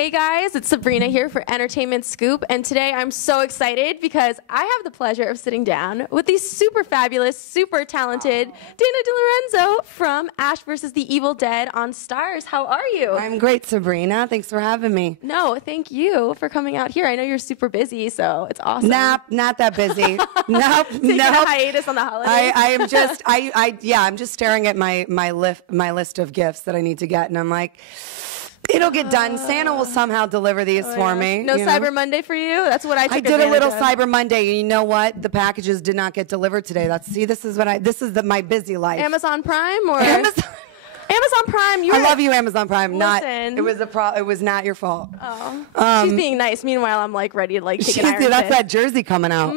Hey guys, it's Sabrina here for Entertainment Scoop, and today I'm so excited because I have the pleasure of sitting down with the super fabulous, super talented Dana DeLorenzo from Ash vs. the Evil Dead on Starz. How are you? I'm great, Sabrina. Thanks for having me. No, thank you for coming out here. I know you're super busy, so it's awesome. Nope, not that busy. Nope, Taking a hiatus on the holidays. I'm just staring at my list of gifts that I need to get, and I'm like, it'll get done. Santa will somehow deliver these for me. No Cyber Monday for you? That's what I took did a little of. Cyber Monday. And you know what? The packages did not get delivered today. This is my busy life. Amazon Prime or Amazon Prime. I love you, Amazon Prime. Listen. It was not your fault. Oh, she's being nice. Meanwhile, I'm like ready to take an Iron That's Fist. that Jersey coming out.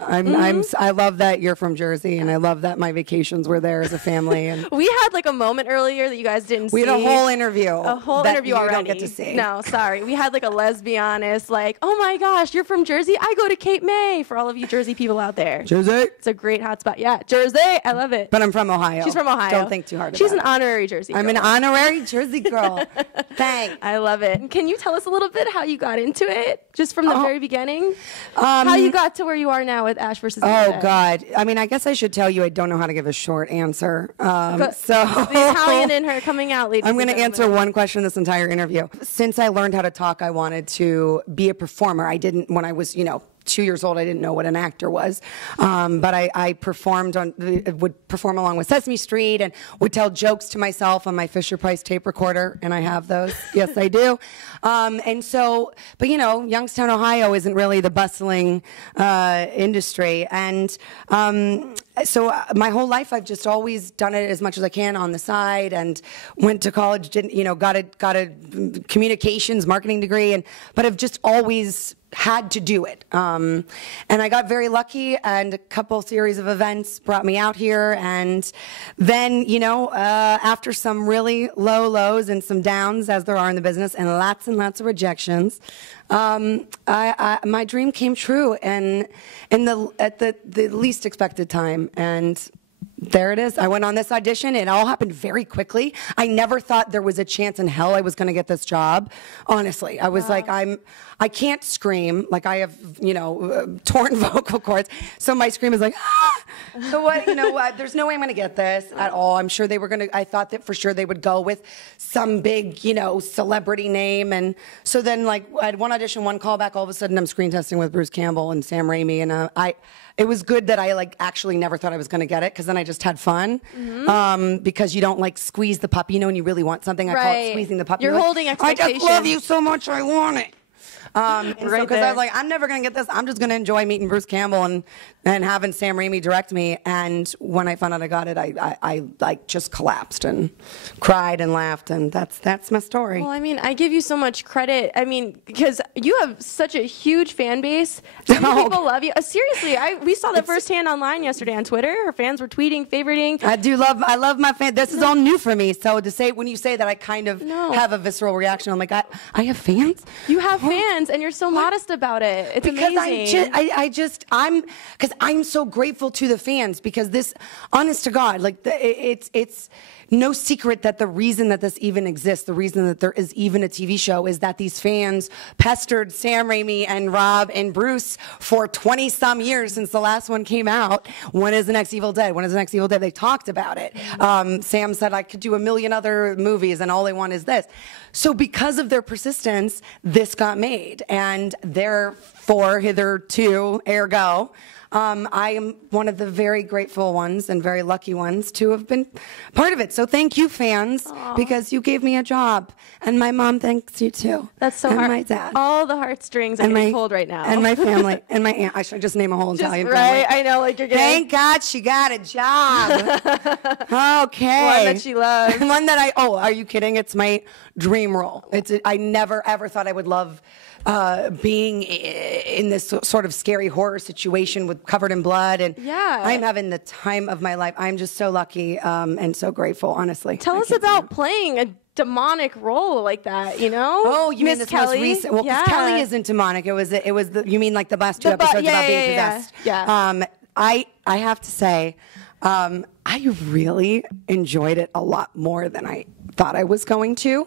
I love that you're from Jersey, and I love that my vacations were there as a family. And we had like a moment earlier that you guys didn't see. We had a whole interview. That you already. Don't get to see. No, sorry. We had like a lesbianist, like, oh my gosh, you're from Jersey? I go to Cape May. For all of you Jersey people out there. Jersey? It's a great hotspot. Yeah, Jersey. I love it. But I'm from Ohio. She's from Ohio. Don't think too hard about it. She's an honorary Jersey girl. I'm an honorary Jersey girl. Thanks. I love it. Can you tell us a little bit how you got into it, just from the very beginning? How you got to where you are now with Ash vs. Evil Dead? God. I mean, I guess I should tell you I don't know how to give a short answer. The Italian in her coming out, ladies. I'm going to answer one question this entire interview. Since I learned how to talk, I wanted to be a performer. I didn't, when I was, 2 years old, I didn't know what an actor was. But I would perform along with Sesame Street and would tell jokes to myself on my Fisher-Price tape recorder, and I have those. Yes, I do. But Youngstown, Ohio isn't really the bustling industry. And so my whole life, I've just always done it as much as I can on the side, and went to college, got a communications marketing degree, but I've just always had to do it. And I got very lucky, and a couple series of events brought me out here. And then, after some really low lows and some downs, as there are in the business, and lots of rejections, my dream came true, and at the least expected time. And there it is. I went on this audition. It all happened very quickly. I never thought there was a chance in hell I was going to get this job. Honestly, I was like, I can't scream. Like, I have, torn vocal cords. So my scream is like, ah! So what, there's no way I'm going to get this at all. I'm sure I thought that for sure they would go with some big, celebrity name. And so then, like, I had one audition, one callback. All of a sudden, I'm screen testing with Bruce Campbell and Sam Raimi. And it was good that I actually never thought I was going to get it, because then I just had fun. Because you don't squeeze the puppy, when you really want something. I call it squeezing the puppy. You're holding expectations. I just love you so much, I want it. Because I was like, I'm never going to get this. I'm just going to enjoy meeting Bruce Campbell and having Sam Raimi direct me. And when I found out I got it, I just collapsed and cried and laughed. And that's my story. Well, I mean, I give you so much credit. I mean, because you have such a huge fan base. So many people love you. Seriously, we saw that firsthand online yesterday on Twitter. Her fans were tweeting, favoriting. I love my fans. This is all new for me. So when you say that, I kind of have a visceral reaction. I'm like, I have fans? You have fans, and you're so modest about it. It's amazing. Because I'm so grateful to the fans, because this, honest to God, it's no secret that the reason that this even exists, the reason that there is even a TV show, is that these fans pestered Sam Raimi and Rob and Bruce for 20-some years since the last one came out. When is the next Evil Dead? When is the next Evil Dead? They talked about it. Sam said, I could do a million other movies, and all they want is this. So because of their persistence, this got made. And therefore, hitherto, ergo, I am one of the very grateful ones and very lucky ones to have been part of it. So thank you, fans, because you gave me a job. And my mom thanks you, too. That's so and hard. My dad. All the heartstrings are getting pulled right now. And my family. And my aunt. I should just name a whole Italian family. Right? I know, like you're getting... Thank God she got a job. Okay. One that she loves. One that are you kidding? It's my dream role. I never, ever thought I would love being in this sort of scary horror situation covered in blood, and I'm having the time of my life. I'm just so lucky and so grateful, honestly. Tell us about playing a demonic role like that, Oh, you mean this Kelly? most recent? Well, because Kelly isn't demonic. It was you mean like the last two episodes about being possessed? Yeah. I have to say, I really enjoyed it a lot more than I thought I was going to.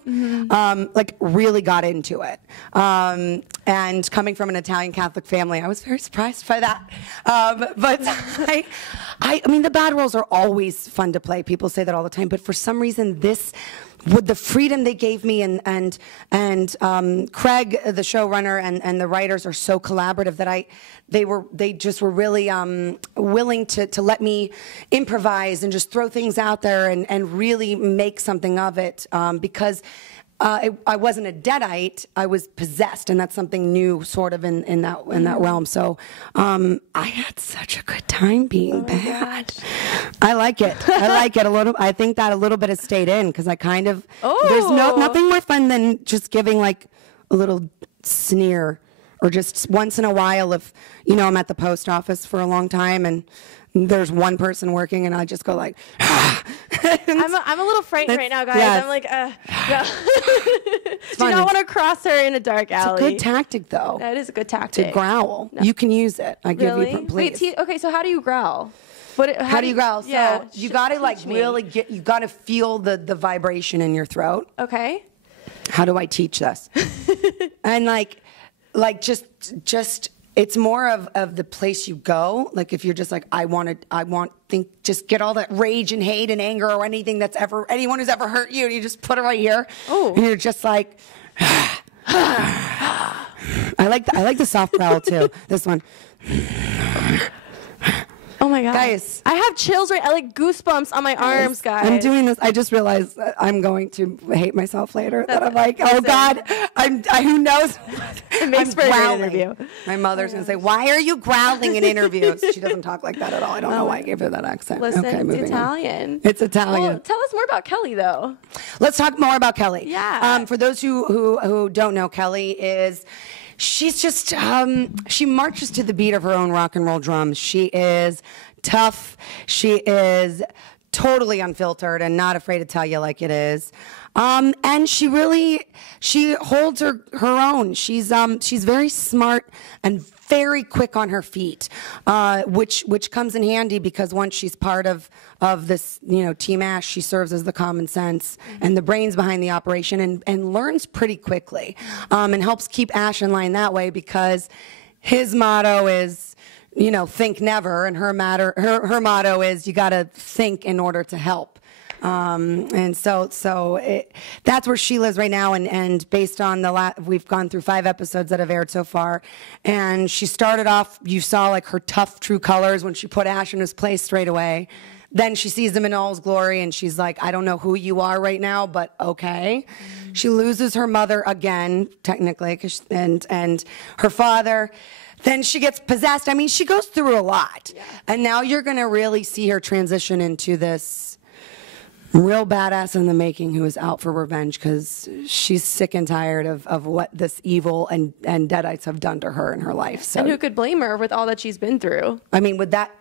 Like really got into it. And coming from an Italian Catholic family, I was very surprised by that. But I mean, the bad roles are always fun to play. People say that all the time. But for some reason, this, with the freedom they gave me, and Craig, the showrunner, and the writers are so collaborative that they just were really willing to let me improvise and just throw things out there and really make something of it, because I wasn't a deadite, I was possessed, and that's something new sort of in that realm. So I had such a good time being bad. I like it. I like it a little. I think that a little bit has stayed in, because I kind of, there's nothing more fun than just giving like a little sneer, or just once in a while, if I'm at the post office for a long time and there's one person working and I just go like, I'm a little frightened right now, guys. Yes. I'm like, do not want to cross her in a dark alley. It's a good tactic, though. That is a good tactic. To growl. No. You can use it. I give you, please. Wait, okay, so how do you growl? How do you growl? Yeah, so you got to like really you got to feel the vibration in your throat. Okay. How do I teach this? And like just it's more of the place you go. Like if you're just like, just get all that rage and hate and anger or anything anyone who's ever hurt you, and you just put it right here. Oh. And you're just like, I like the soft growl too. This one. Oh my God. Guys. I have chills I like goosebumps on my arms, guys. I'm doing this. I just realized I'm going to hate myself later. That I'm like, oh God, who knows? It makes for a great interview. My mother's going to say, why are you growling in interviews? She doesn't talk like that at all. I don't know why I gave her that accent. Listen, okay, it's Italian. On. It's Italian. Well, tell us more about Kelly, though. Let's talk more about Kelly. Yeah. For those who don't know, Kelly is... She's just, she marches to the beat of her own rock and roll drums. She is tough. She is totally unfiltered and not afraid to tell you like it is. And she holds her own. She's very smart and very quick on her feet, which comes in handy because once she's part of this, Team Ash, she serves as the common sense and the brains behind the operation, and learns pretty quickly, and helps keep Ash in line that way, because his motto is, think never, and her motto is you got to think in order to help. And so that's where she lives right now. And based on we've gone through 5 episodes that have aired so far. And she started off, you saw like her tough, true colors when she put Ash in his place straight away. Then she sees him in all his glory and she's like, I don't know who you are right now, but okay. She loses her mother again, technically, and her father. Then she gets possessed. I mean, she goes through a lot. Yeah. And now you're going to really see her transition into this real badass in the making who is out for revenge, because she's sick and tired of what this evil and deadites have done to her in her life. So, and who could blame her with all that she's been through? I mean, with that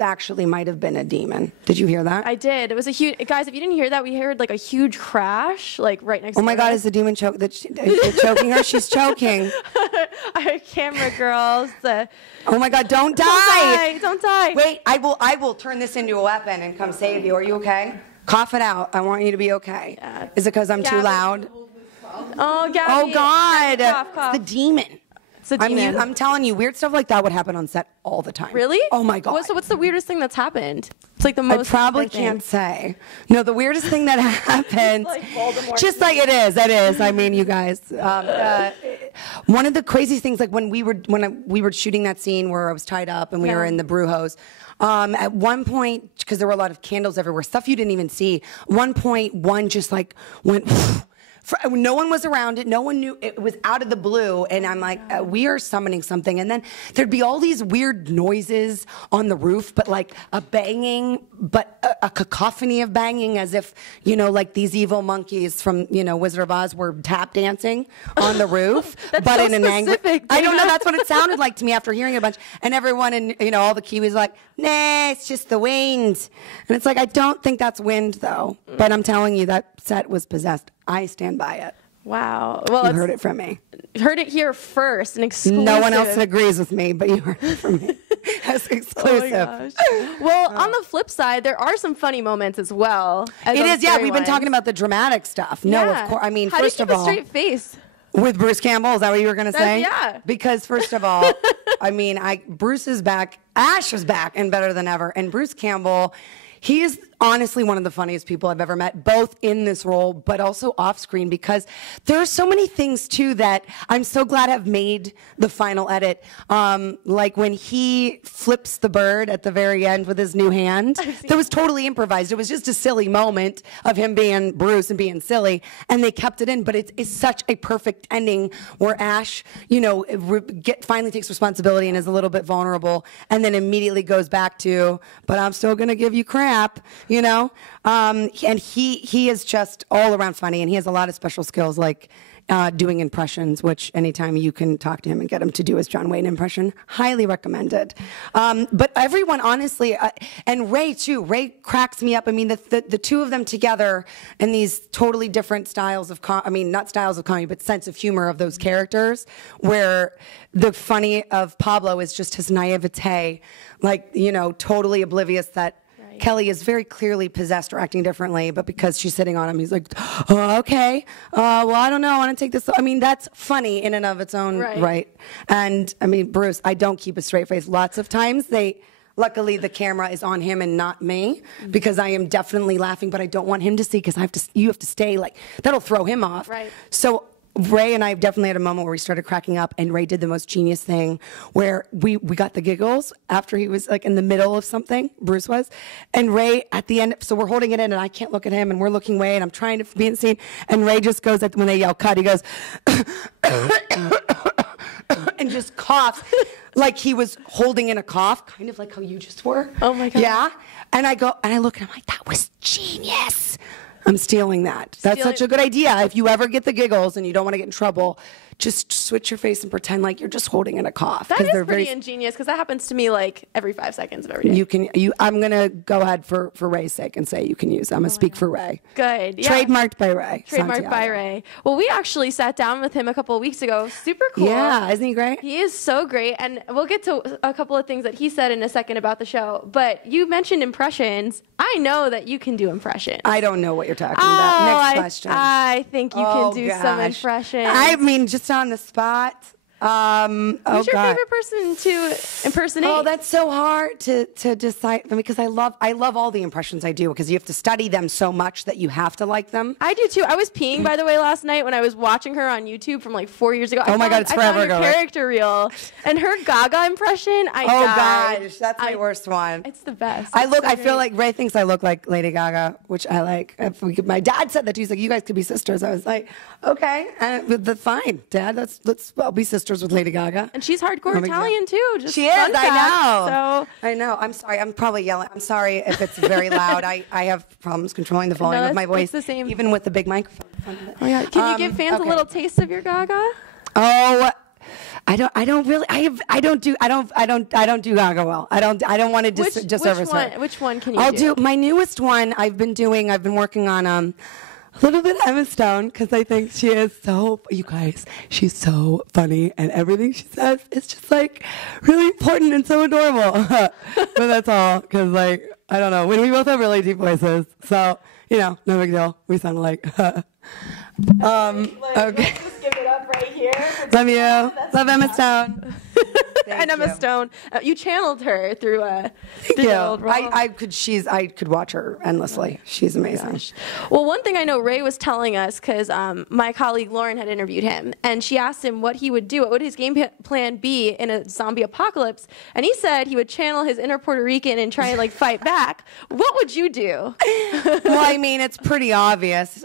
actually might have been a demon. Did you hear that? I did. It was a huge... Guys, if you didn't hear that, we heard like a huge crash, like right next to her. Oh my God, is the demon choking her? She's choking. Our camera girls. Oh my God, don't die. Don't die. Wait, I will turn this into a weapon and come save you. Are you okay? Cough it out. I want you to be okay. Yeah. Is it because I'm too loud? Oh, Gabby. Oh God. Cough, cough. It's the demon. It's a demon. I'm telling you, weird stuff like that would happen on set all the time. Really? Oh my God. So what's the weirdest thing that's happened? It's like the most... I probably can't say. No, the weirdest thing that happened... like Voldemort. Just like it is. I mean, you guys. One of the craziest things, like when we were shooting that scene where I was tied up and we were in the brew hose, at one point, because there were a lot of candles everywhere, stuff you didn't even see, at one point, one just like went... No one was around it. No one knew. It was out of the blue. And I'm like, we are summoning something. And then there'd be all these weird noises on the roof, but like a banging, but a cacophony of banging, as if, like these evil monkeys from, Wizard of Oz were tap dancing on the roof. That's but so in an specific, I don't know. That's what it sounded like to me after hearing a bunch. And everyone in, all the Kiwis like, nah, it's just the wind. And it's like, I don't think that's wind though. But I'm telling you, that set was possessed. I stand by it. Wow. Well, you heard it from me. Heard it here first, an exclusive. No one else agrees with me, but you heard it from me. Yes, exclusive. Oh my gosh. Well, on the flip side, there are some funny moments as well. It is, yeah. We've been talking about the dramatic stuff. No, of course. I mean, how first do you of keep all, a straight face? With Bruce Campbell, is that what you were going to say? Yeah. Because first of all, I mean, Bruce is back. Ash is back and better than ever. And Bruce Campbell, he is honestly one of the funniest people I've ever met, both in this role, but also off screen, because there are so many things too that I'm so glad have made the final edit. Like when he flips the bird at the very end with his new hand, that was totally improvised. It was just a silly moment of him being Bruce and being silly, and they kept it in, but it's such a perfect ending where Ash, you know, finally takes responsibility and is a little bit vulnerable, and then immediately goes back to, but I'm still going to give you crap. You know, and he is just all around funny, and he has a lot of special skills, like doing impressions, which anytime you can talk to him and get him to do his John Wayne impression, highly recommended. But everyone, honestly, and Ray too. Ray cracks me up. I mean, the two of them together in these totally different styles of, not styles of comedy, but sense of humor of those characters, where the funny of Pablo is just his naivete, like, you know, totally oblivious that Kelly is very clearly possessed or acting differently, but because she's sitting on him, he's like, oh, okay, well, I don't know, I want to take this. I mean, that's funny in and of its own right. And I mean, Bruce, I don't keep a straight face. Lots of times luckily the camera is on him and not me, because I am definitely laughing, but I don't want him to see, because you have to stay, like, that'll throw him off. Right. So Ray and I definitely had a moment where we started cracking up, and Ray did the most genius thing where we got the giggles after he was like in the middle of something, Bruce was, and Ray at the end, so we're holding it in and I can't look at him and we're looking away and I'm trying to be in the scene, and Ray just goes, when they yell cut, he goes, and just coughs like he was holding in a cough, kind of like how you just were. Oh my God. Yeah. And I look and I'm like, that was genius. I'm stealing that. That's such a good idea. If you ever get the giggles and you don't want to get in trouble, just switch your face and pretend like you're just holding in a cough. That is pretty ingenious, because that happens to me like every 5 seconds of every day. I'm gonna go ahead for Ray's sake and say you can use it. I'm gonna speak for Ray. Good. Yeah. Trademarked by Ray. Trademarked by Ray. Well, we actually sat down with him a couple of weeks ago. Super cool. Yeah, isn't he great? He is so great, and we'll get to a couple of things that he said in a second about the show. But you mentioned impressions. I know that you can do impressions. I don't know what you're talking about. Next question. I think you can do some impressions. I mean, just on the spot. Who's your favorite person to impersonate? Oh, that's so hard to decide, because I love all the impressions I do, because you have to study them so much that you have to like them. I do too. I was peeing, by the way, last night when I was watching her on YouTube from like 4 years ago. Oh my God, it's forever ago. Character reel, and her Gaga impression. Gosh, that's my worst one. It's the best. I feel like Ray thinks I look like Lady Gaga, which I like. My dad said that too. He's like, you guys could be sisters. I was like, okay, that's fine, Dad. Let's be sisters with Lady Gaga. And she's hardcore Italian too. She is, I know. I'm sorry. I'm probably yelling. I'm sorry if it's very loud. I have problems controlling the volume of my voice, the same. even with the big microphone. Oh yeah. Can you give fans a little taste of your Gaga? Oh, I don't do Gaga well. I don't want to disservice her. Which one can you do? My newest one I've been working on a little bit of Emma Stone, because I think she is she's so funny, and everything she says is just like really important and so adorable. But that's all, because like, I don't know, when we both have really deep voices, so, you know, no big deal. We sound like, okay. Let's just give it up right here. Love you. Love Emma Stone. And Emma Stone. You channeled her through the old role. I could watch her endlessly. She's amazing. Well, one thing I know Ray was telling us, because my colleague Lauren had interviewed him, and she asked him what he would do, what would his game plan be in a zombie apocalypse, and he said he would channel his inner Puerto Rican and try and like fight back. What would you do? Well, I mean, it's pretty obvious.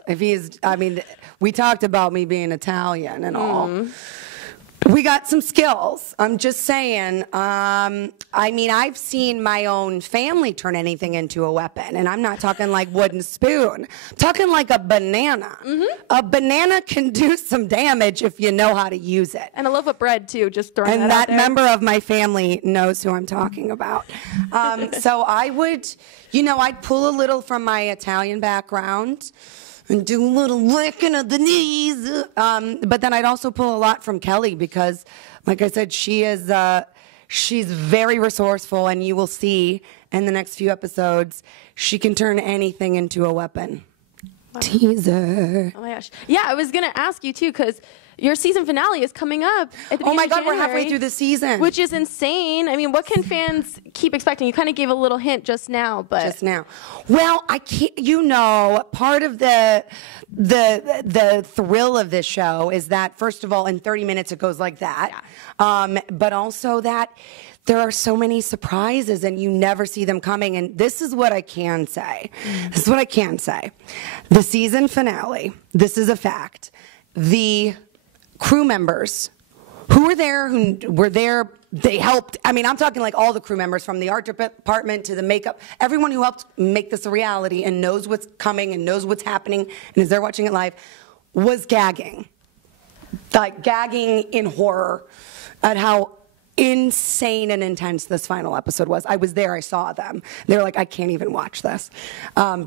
We talked about me being Italian and all. We got some skills. I'm just saying. I've seen my own family turn anything into a weapon, and I'm not talking like wooden spoon. I'm talking like a banana. A banana can do some damage if you know how to use it. And a loaf of bread too. Just throwing that out there. And that member of my family knows who I'm talking about. So I would, I'd pull a little from my Italian background and do a little licking of the knees. But then I'd also pull a lot from Kelly, because, like I said, she is She's very resourceful, and you will see in the next few episodes, she can turn anything into a weapon. Wow. Teaser. Oh my gosh. Yeah, I was going to ask you too, because your season finale is coming up at the beginning Oh my of God, January, we're halfway through the season. which is insane. I mean, what can fans keep expecting? You kind of gave a little hint just now, but just now. Well, I can't. You know, part of the thrill of this show is that, first of all, in 30 minutes it goes like that, but also that there are so many surprises and you never see them coming. And this is what I can say. This is what I can say. The season finale, this is a fact. The crew members who were there, they helped. I mean, I'm talking like all the crew members, from the art department to the makeup, everyone who helped make this a reality and knows what's coming and knows what's happening and is there watching it live, was gagging. Like gagging in horror at how insane and intense this final episode was. I was there, I saw them. They were like, I can't even watch this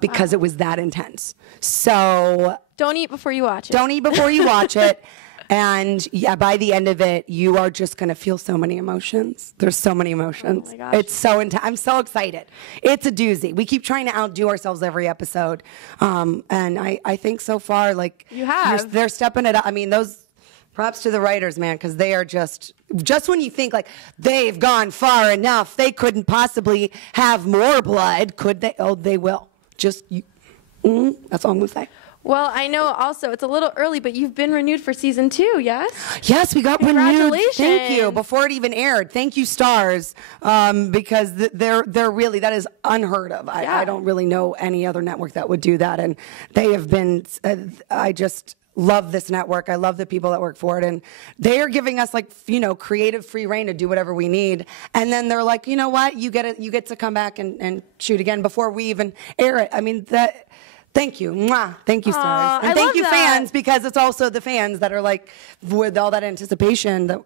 because it was that intense. So don't eat before you watch it. Don't eat before you watch it. And yeah, by the end of it, you are just going to feel so many emotions. There's so many emotions. Oh my gosh. It's so intense. I'm so excited. It's a doozy. We keep trying to outdo ourselves every episode. And I think so far, like, you have. They're stepping it up. I mean, those props to the writers, man, because they are just when you think like they've gone far enough, they couldn't possibly have more blood, could they? Oh, they will. That's all I'm going to say. Well, I know also it's a little early, but you've been renewed for season 2, yes? Yes, we got renewed. Congratulations. Thank you. Before it even aired. Thank you, Starz, because they're really, that is unheard of. I don't really know any other network that would do that. And they have been, I just love this network. I love the people that work for it. And they are giving us, like, you know, creative free reign to do whatever we need. And then they're like, you know what? You get to come back and shoot again before we even air it. I mean, thank you. Mwah. Thank you, Starz. And thank you, fans, because it's also the fans that are like, with all that anticipation that,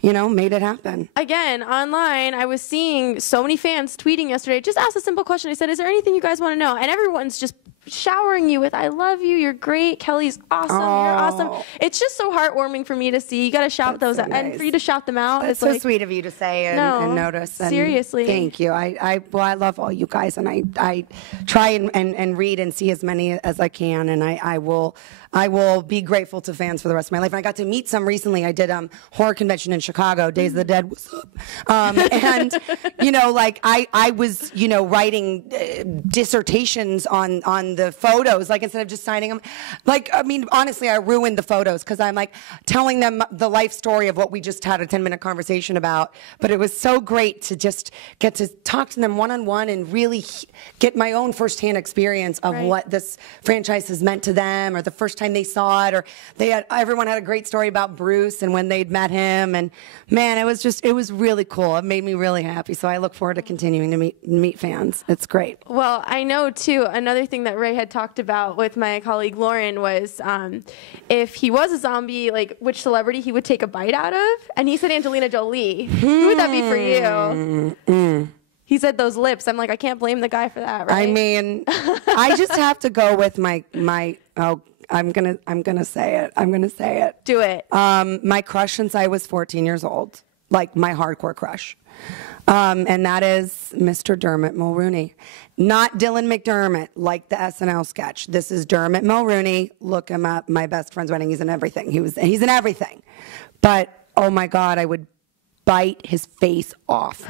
you know, made it happen. Again, online, I was seeing so many fans tweeting yesterday, just asked a simple question. I said, is there anything you guys want to know? And everyone's just showering you with, I love you, you're great, Kelly's awesome, you're awesome. It's just so heartwarming for me to see. You got to shout those out, and for you to shout them out. It's so like, sweet of you to say and notice. And seriously. Thank you. I love all you guys, and I try and read and see as many as I can, and I will be grateful to fans for the rest of my life. And I got to meet some recently. I did horror convention in Chicago, Days of the Dead. What's up? And you know, like I was, you know, writing dissertations on the photos, like, instead of just signing them. Like, I mean, honestly, I ruined the photos because I'm like telling them the life story of what we just had a 10-minute conversation about. But it was so great to just get to talk to them one-on-one and really get my own firsthand experience of what this franchise has meant to them, or the first time they saw it, or everyone had a great story about Bruce and when they'd met him. And man, it was really cool. It made me really happy. So I look forward to continuing to meet fans. It's great. Well, I know too, another thing that Ray had talked about with my colleague Lauren was if he was a zombie, like which celebrity he would take a bite out of. And he said Angelina Jolie. Who would that be for you? He said those lips. I'm like, I can't blame the guy for that, right? I mean, I just have to go with my I'm gonna say it. I'm gonna say it. Do it. My crush since I was 14 years old, like my hardcore crush, and that is Mr. Dermot Mulroney, not Dylan McDermott, like the SNL sketch. This is Dermot Mulroney. Look him up. My best friend's wedding. He's in everything. He's in everything. But oh my God, I would bite his face off.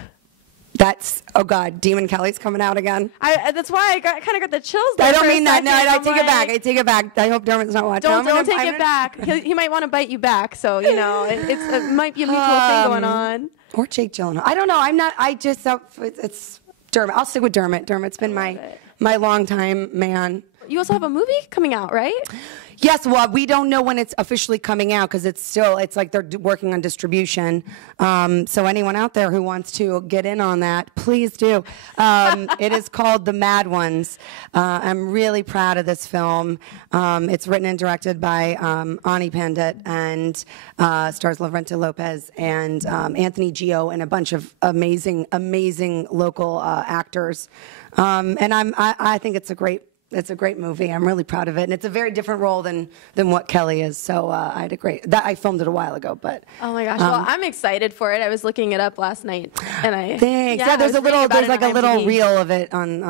Oh God, Demon Kelly's coming out again. That's why I kind of got the chills. I don't mean that. No, I take it back. I take it back. I hope Dermot's not watching. Don't take it back. He might want to bite you back. So you know, it might be a mutual thing going on. Or Jake Gyllenhaal. I don't know. I'm not. It's Dermot. I'll stick with Dermot. Dermot's been my longtime man. You also have a movie coming out, right? Yes, well, we don't know when it's officially coming out because it's like they're working on distribution. So anyone out there who wants to get in on that, please do. It is called The Mad Ones. I'm really proud of this film. It's written and directed by Ani Pandit and stars Laurenta Lopez and Anthony Gio and a bunch of amazing local actors. And I think it's a great It's a great movie. I'm really proud of it, and it's a very different role than what Kelly is. So I had a great. I filmed it a while ago, but oh my gosh! Well, I'm excited for it. I was looking it up last night, and thanks. Yeah, there's like a little reel of it on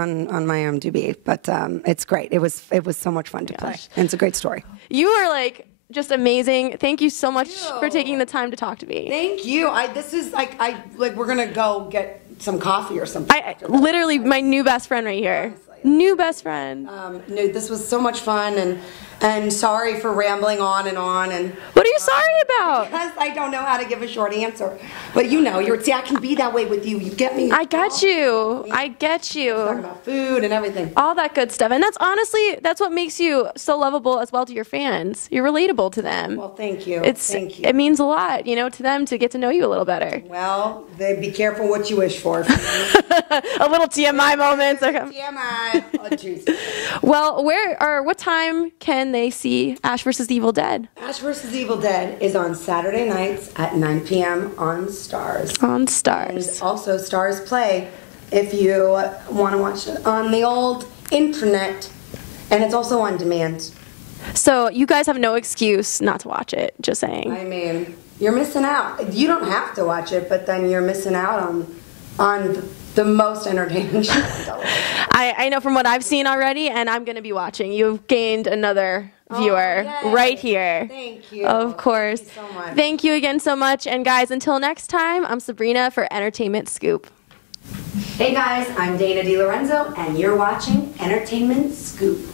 my IMDb, but it's great. It was so much fun to play, and it's a great story. You are like just amazing. Thank you so much for taking the time to talk to me. Thank you. This is like we're gonna go get some coffee or something. Literally my new best friend right here. Honestly. New best friend. No, this was so much fun, and sorry for rambling on and on. And what are you sorry about? Because I don't know how to give a short answer. But I can be that way with you. You get me? I get you. I get you. Talking about food and everything. All that good stuff. And that's what makes you so lovable as well to your fans. You're relatable to them. Well, thank you. Thank you. It means a lot, to them to get to know you a little better. Well, be careful what you wish for. A little TMI moments. Okay. TMI. Oh, Tuesday. Well, what time can they see Ash vs. Evil Dead? Ash vs. Evil Dead is on Saturday nights at 9 p.m. on Starz. On Starz. And also Starz Play if you want to watch it on the old internet. And it's also on demand. So you guys have no excuse not to watch it, just saying. I mean, you're missing out. You don't have to watch it, but then you're missing out on the most entertaining show on television. I know from what I've seen already, and I'm going to be watching. You've gained another viewer right here. Thank you. Of course. Thank you so much. Thank you again so much. And guys, until next time, I'm Sabrina for Entertainment Scoop. Hey guys, I'm Dana DeLorenzo, and you're watching Entertainment Scoop.